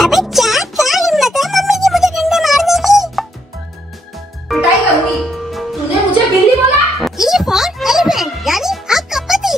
अबे क्या हिम्मत है मम्मी की मुझे डंडे मारने की? पिटाई करूंगी। तूने मुझे बिल्ली बोला? E for elephant, यानी आपका पति।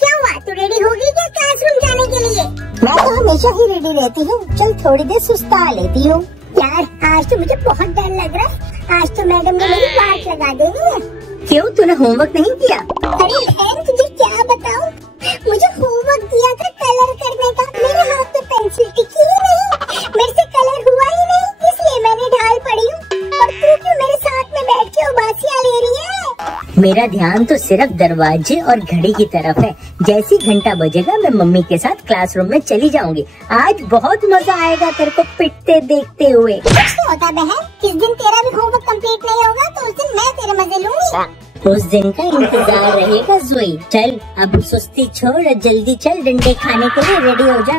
क्या हुआ, तू रेडी होगी क्या क्लासरूम जाने के लिए? मैं तो हमेशा ही रेडी रहती हूँ। चल थोड़ी देर सुस्ता लेती हूँ। यार आज तो मुझे बहुत डर लग रहा है। आज तो मैडम ने मेरी वाट लगा देनी है। क्यों, तूने होमवर्क नहीं किया? अरे बहन तुझे क्या बताऊं, मुझे होमवर्क दिया था कलर करने का। मेरे हाथ पे पेंसिल टिकी ही नहीं, मेरे से कलर हुआ ही नहीं, इसलिए मैंने ढाल पड़ी हूँ। और तू क्यों मेरे साथ में बैठ के उबासियाँ ले रही है? मेरा ध्यान तो सिर्फ दरवाजे और घड़ी की तरफ है। जैसी घंटा बजेगा मैं मम्मी के साथ क्लासरूम में चली जाऊंगी। आज बहुत मजा आएगा तेरे को पिटते देखते हुए। कुछ नहीं होता बहन, जिस दिन तेरा भी होमवर्क कंप्लीट नहीं होगा तो उस दिन मैं तेरे मजे लूंगी। उस दिन का इंतजार रहेगा ज़ोई। चल अब सुस्ती छोड़, जल्दी चल, डंडे खाने के लिए रेडी हो जा।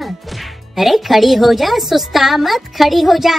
अरे खड़ी हो जा, सुस्ता मत, खड़ी हो जा।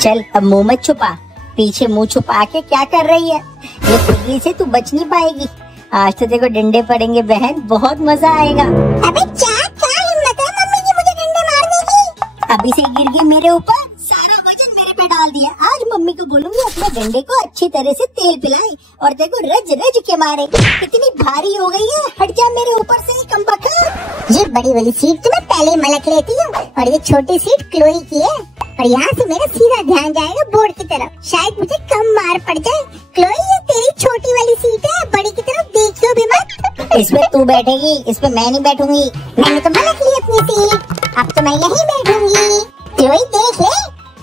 चल अब मुँह मत छुपा, पीछे मुँह छुपा के क्या कर रही है? ये खुजली से तू बच नहीं पाएगी। आज तो देखो डंडे पड़ेंगे बहन, बहुत मजा आएगा। अबे क्या हिम्मत है मम्मी की मुझे डंडे मारने की? अभी से गिर गई मेरे ऊपर, सारा वजन मेरे पे डाल दिया। आज मम्मी को बोलूंगी अपने डंडे को अच्छी तरह से तेल पिलाए और देखो रज रज के मारे। कितनी भारी हो गई है, हट जा मेरे ऊपर से कमबख्त। ये बड़ी वाली सीट तो मैं पहले ही मलक लेती हूँ और ये छोटी सीट क्लोई की है। और यहाँ से मेरा सीधा ध्यान जाएगा बोर्ड की तरफ, शायद मुझे कम मार पड़ जाए। क्लोई ये तेरी छोटी वाली सीट है, बड़ी की तरफ देखियो भी मत। इसमें तू बैठेगी, इसमें मैं नहीं बैठूंगी। मैंने तो मलक ली अपनी सीट, अब तो मैं यहीं बैठूंगी। क्लोई देख ले,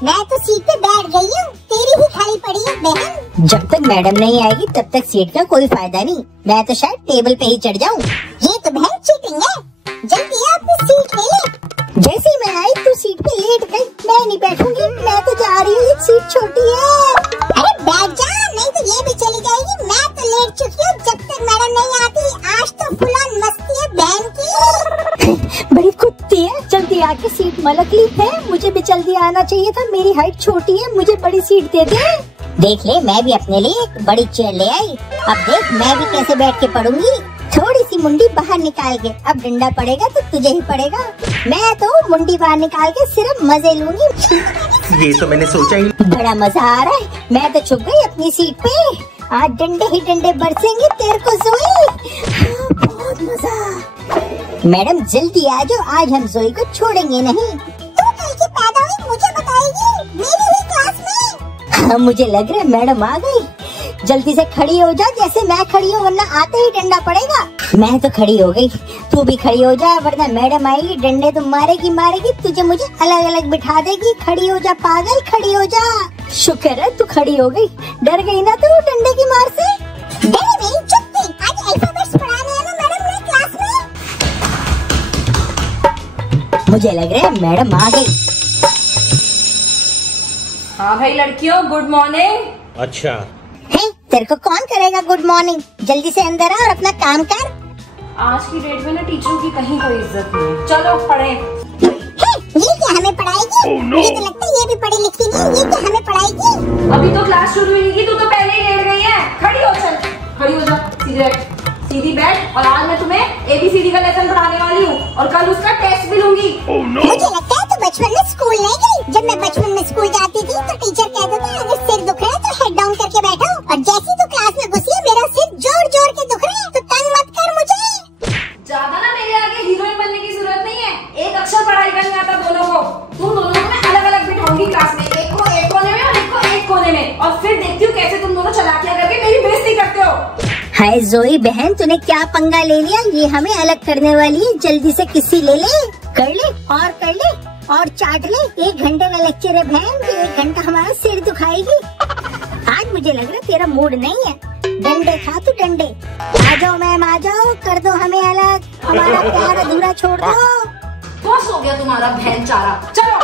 मैं तो सीट पे बैठ गई हूँ, तेरी ही खाली पड़ी है बहन। जब तक मैडम नहीं आएगी तब तक सीट का कोई फायदा नहीं। मैं तो शायद टेबल पे ही चढ़ जाऊँ। ये तो बहन चीटिंग है, जल्दी अपनी सीट ले ले। जैसे ही मैं आई तू सीट पे लेट गई। मैं नहीं बैठूंगी, मैं तो जा रही हूँ, सीट छोटी है। अरे बैठ जा, नहीं तो ये भी चली जाएगी। मैं तो लेट चुकी हूँ, जब तक मैडम नहीं आती। आज तो फुल ऑन मस्ती है बहन की। बड़ी कुत्ती है, जल्दी आके सीट मलक ली है। मुझे भी जल्दी आना चाहिए था, मेरी हाइट छोटी है, मुझे बड़ी सीट दे दे। देख ले, मैं भी अपने लिए एक बड़ी चेयर ले आई। अब देख मैं भी कैसे बैठ के पढ़ूंगी। थोड़ी सी मुंडी बाहर निकाल के, अब डंडा पड़ेगा तो तुझे ही पड़ेगा। मैं तो मुंडी बाहर निकाल के सिर्फ मजे लूंगी। ये तो मैंने सोचा ही। बड़ा मजा आ रहा है, मैं तो छुप गई अपनी सीट पे। आज डंडे ही डंडे बरसेंगे तेरे को ज़ोई। बहुत मजा। मैडम जल्दी आ जाओ, आज हम ज़ोई को छोड़ेंगे नहीं। तू कैसे पैदा हुई मुझे बताएगी, मेरी ही क्लास में। हाँ मुझे लग रहा है मैडम आ गई। जल्दी से खड़ी हो जा, जैसे मैं खड़ी हूँ, वरना आते ही डंडा पड़ेगा। मैं तो खड़ी हो गई, तू भी खड़ी हो जा, वरना मैडम आएगी, डंडे तो मारेगी, तुझे मुझे अलग अलग बिठा देगी। खड़ी हो जा पागल, खड़ी हो जा। शुक्र है तू खड़ी हो गई, डर गई ना तू डंडे की मार से। मेरी चुप्पी, आज अल्फाबेट्स पढ़ाने हैं ना मैडम ने क्लास में। मुझे लग रहा है मैडम आ गई। हाँ भाई लड़कियों, गुड मॉर्निंग। अच्छा तेरे को कौन करेगा गुड मॉर्निंग? जल्दी से अंदर आ और अपना काम कर। आज की डेट में ना टीचरों की कहीं कोई इज्जत नहीं है। चलो पढ़े। ये क्या हमें पढ़ाएगी? मुझे तो लगता है ये भी पढ़ी लिखी नहीं। ये क्या हमें पढ़ाएगी? अभी तो क्लास शुरू हुई थी, तू तो पहले ही लेट गई है। खड़ी हो, चल खड़ी हो जा, सीधी बैठ। और आज मैं तुम्हें ABCD का लेसन पढ़ाने वाली हूँ और कल उसका टेस्ट भी लूंगी। मुझे लगता है तू बचपन में स्कूल नहीं गई। जब मैं बचपन में स्कूल जाती थी तो टीचर कहते थे अगर सिर दुख रहा है तो हेड डाउन करके बैठो। और जैसी तू क्लास में घुसी है मेरा सिर जोर जोर के दुख रहा है, तो तंग मत कर मुझे। ज्यादा ना मेरे आगे हीरोइन बनने की जरूरत नहीं है। एक अक्षर पढ़ाई का नहीं आता दोनों को। तुम दोनों को मैं अलग अलग बिठाऊंगी क्लास में, एक को एक कोने में और एक को एक कोने में। और फिर देखती हूँ कैसे तुम दोनों चालाकियां करके मेरी बेइज्जती करते हो। हाय ज़ोई बहन, तूने क्या पंगा ले लिया? ये हमें अलग करने वाली है, जल्दी से किसी ले ले। कर ले और कर ले और चाट ले। 1 घंटे का लेक्चर है बहन, 1 घंटा हमारा सिर दुखाएगी। आज मुझे लग रहा है तेरा मूड नहीं है। डंडे खा तू डंडे। आ जाओ मैम आ जाओ, कर दो हमें अलग, हमारा प्यार अधूरा छोड़ दो। बस हो गया तुम्हारा बहन चारा। चलो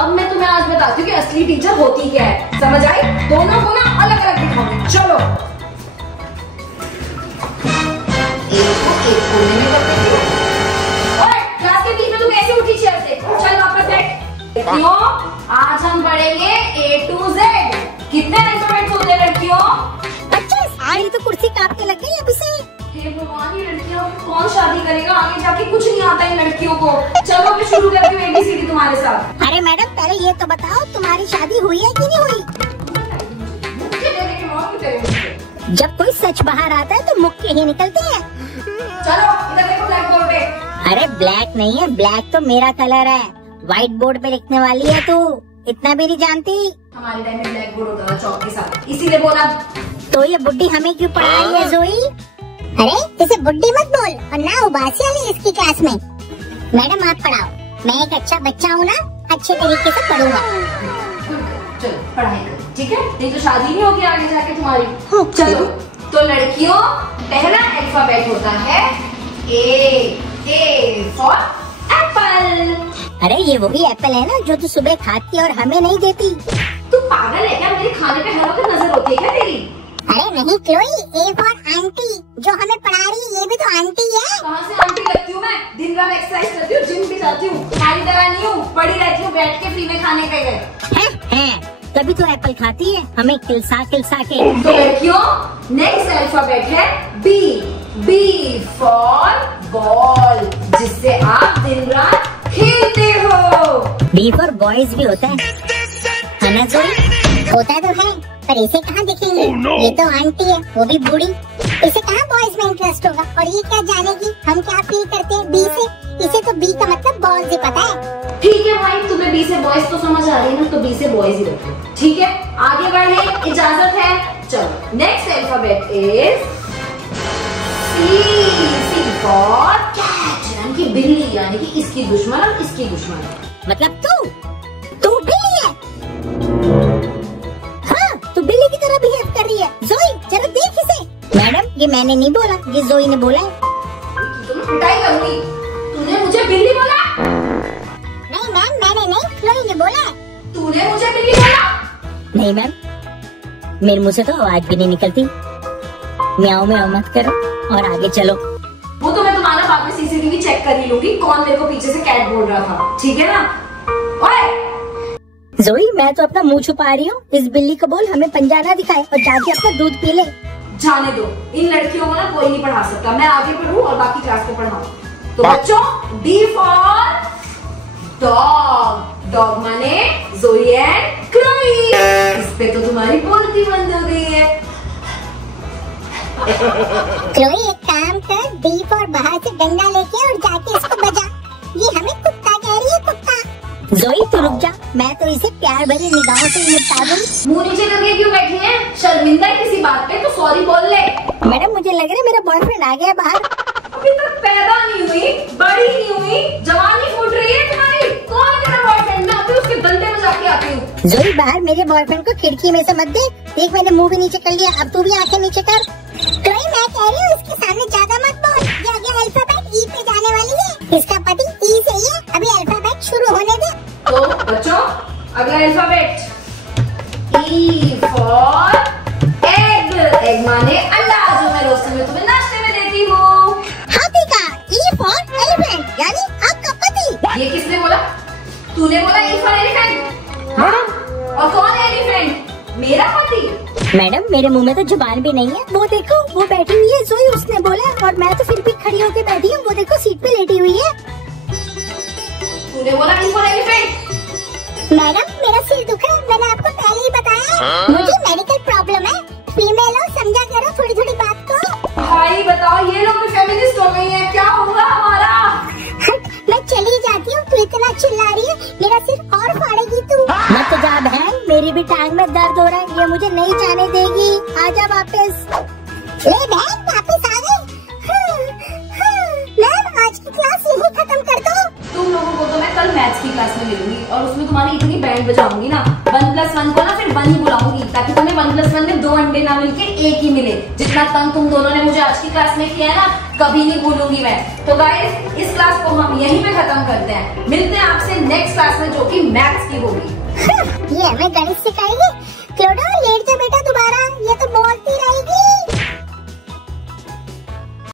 अब मैं तुम्हें आज बताती हूँ कि असली टीचर होती क्या है, समझ आई? दोनों को ना अलग अलग बिठाऊंगी। चलो एक कोने में कर देती हूँ। ओए क्लास के बीच में तुम ऐसे उठी चेयर से, चल वापस बैठ। लड़कियों आज हम पढ़ेंगे A to Z। कितने अल्फाबेट्स होते हैं लड़कियों? अच्छा को। चलो मैं शुरू करती हूँ ABCD तुम्हारे साथ। अरे मैडम पहले ये तो बताओ तुम्हारी शादी हुई है कि नहीं हुई? जब कोई सच बाहर आता है तो मुक्के ही निकलते हैं। चलो इधर देखो ब्लैक बोर्ड पे। अरे ब्लैक नहीं है, ब्लैक तो मेरा कलर है। व्हाइट बोर्ड पे लिखने वाली है तू, इतना भी नहीं जानती? हमारे टाइम में ब्लैक बोर्ड होता था चौक के साथ, इसीलिए बोला। तो ये बुड्ढी हमें क्यों पढ़ा रही है जोई? अरे इसे बुड्ढी मत बोल और ना उबासी वाली इसकी क्लास में। मैडम आप पढ़ाओ, मैं एक अच्छा बच्चा हूँ ना, अच्छे तरीके से पढ़ूंगा। चलो पढ़ाई करो, ठीक है? नहीं तो शादी नहीं होगी आगे जाके तुम्हारी। चलो तो लड़कियों, पहला अल्फाबेट होता है A फॉर एप्पल। अरे ये वही एप्पल है ना जो तू सुबह खाती और हमें नहीं देती? तू पागल है क्या? मेरे खाने पे हर वक्त नजर होती है क्या तेरी? अरे नहीं क्लोई, A फॉर आंटी, जो हमें पढ़ा रही है ये भी तो आंटी है। कहाँ से आंटी लगती हूँ मैं? दिन रात एक्सरसाइज करती हूँ, जिम भी जाती हूँ, तुम्हारी तरह नहीं हूँ, पड़ी रहती हूँ बैठ के फ्री में खाने के गए। तभी तो एप्पल खाती है हमें खिलसा खिलसा के। तो लड़कियों, नेक्स्ट अल्फाबेट है B फॉर बॉल, जिससे आप दिन रात खेलते हो। B फॉर बॉयज भी होता है ना जोई? होता तो है, पर इसे कहाँ दिखेंगे? ये तो आंटी है, वो भी बूढ़ी, इसे कहाँ बॉयज में इंटरेस्ट होगा? और ये क्या जानेगी हम क्या फील करते हैं B से? इसे तो B का मतलब बॉल से पता है। ठीक है भाई, तुम्हें B से बॉयज तो समझ आ रही है ना, तो B से बॉयज ही रखो, ठीक है? आगे बढ़े, इजाजत है। चलो next alphabet is C for cat, यानी कि बिल्ली, यानी कि इसकी दुश्मन और इसकी दुश्मन। मतलब तू बिल्ली है? हाँ, तू बिल्ली की तरह बिहेव कर रही है। जोई जरा देख इसे। मैडम ये मैंने नहीं बोला, ये जोई ने बोला है। तुम्हें पिटाई करूंगी। तूने मुझे बिल्ली बोला? नहीं मैम मैंने नहीं, क्लोई ने बोला। तूने मुझे बिल्ली बोला? नहीं मैम, मेरे मुंह से तो आवाज भी नहीं निकलती। म्याऊं म्याऊं मत करो और आगे चलो। वो तो मैं तुम्हारा बाद में CCTV चेक कर ही लूंगी, कौन मेरे को पीछे से कैट बोल रहा था, ठीक है ना? ओए जोई मैं तो अपना मुंह छुपा रही हूँ, इस बिल्ली को बोल हमें पंजा ना दिखाए और जाके अपना दूध पी ले। जाने दो, इन लड़कियों को ना कोई नहीं पढ़ा सकता, मैं आगे पढ़ूं और बाकी क्लास को पढ़ाऊं। तो बच्चों, D फॉर डॉग, डॉग माने जोई एंड क्लोई। इस पे तो तुम्हारी बोलती बंद हो गई है। क्लोई एक काम कर, D फॉर बाहर से डंडा लेके और जाके इसको बजा। ये हमें कुत्ता कह रही है, कुत्ता। जोई तू रुक जा, मैं तो इसे प्यार भरी निगाहों से निपटा दूंगी। मुंह नीचे करके क्यों बैठी है? शर्मिंदा है किसी बात पे तो सॉरी बोल ले। मैडम मुझे लग रहा है मेरा बॉयफ्रेंड आ गया बाहर। अभी तक पैदा नहीं हुई, बड़ी नहीं हुई, जवानी फूट रही है तुम्हारी। कौन है तेरा बॉयफ्रेंड? मैं अभी उसके गलते में जाके आती हूँ। जोई बाहर मेरे बॉयफ्रेंड को खिड़की में से मत देख मैंने मुंह भी नीचे कर लिया, अब तू भी आंखें नीचे कर। क्लोई मैं कह रही हूँ इसके सामने ज्यादा मत बोल, ये अगला अल्फाबेट E पे जाने वाली है, इसका पति E से ही है, अभी अल्फाबेट शुरू होने दे। तो बच्चों, अगला alphabet E for egg, egg माने अंडा, जो मैं रोज में तुम्हें नाश्ते में देती हूँ। हाथी का E फॉर एलिफेंट, यानी आपका पति। ये किसने बोला? तूने बोला E फॉर एलिफेंट? और कौन है एलिफेंट? मेरा पति। मैडम मेरे मुंह में तो जुबान भी नहीं है, वो देखो वो बैठी हुई है जोई, उसने बोला और मैं तो फिर भी खड़ी होकर बैठी हूँ, वो देखो सीट पे लेटी हुई है। तूने बोला E फॉर एलिफेंट? मैडम मेरा सिर दुख रहा है, मैंने आपको पहले ही बताया, मुझे मेडिकल प्रॉब्लम है। फीमेल हो, समझा करो थोड़ी थोड़ी बात को। भाई बताओ, ये लोग भी फेमिनिस्ट हो गई हैं, क्या होगा हमारा? मैं चली जाती हूँ, तू इतना चिल्ला रही है, मेरा सिर और फाड़ेगी तू। मत जा बहन, मेरी भी टांग में दर्द हो रहा है, ये मुझे नहीं जाने देगी, आजा वापस। ले बहन वापस आ गई। मैम आज की क्लास यही खत्म कर दो। तुम लोगों को तो मैं कल मैथ्स की क्लास में मिलूंगी और उसमें तुम्हारी इतनी बैंड बजाऊंगी ना, 1+1 को ना फिर 1 ही बुलाऊंगी, ताकि तुम्हें 1+1 में 2 अंडे ना मिलके 1 ही मिले। जितना तंग तुम दोनों ने मुझे आज की क्लास में किया है ना, कभी नहीं भूलूंगी मैं। तो गाइस इस क्लास को हम यहीं पे खत्म करते हैं, मिलते हैं आपसे नेक्स्ट क्लास में जो कि मैथ्स की होगी। ये हमें गणित सिखाएगी क्लोडो।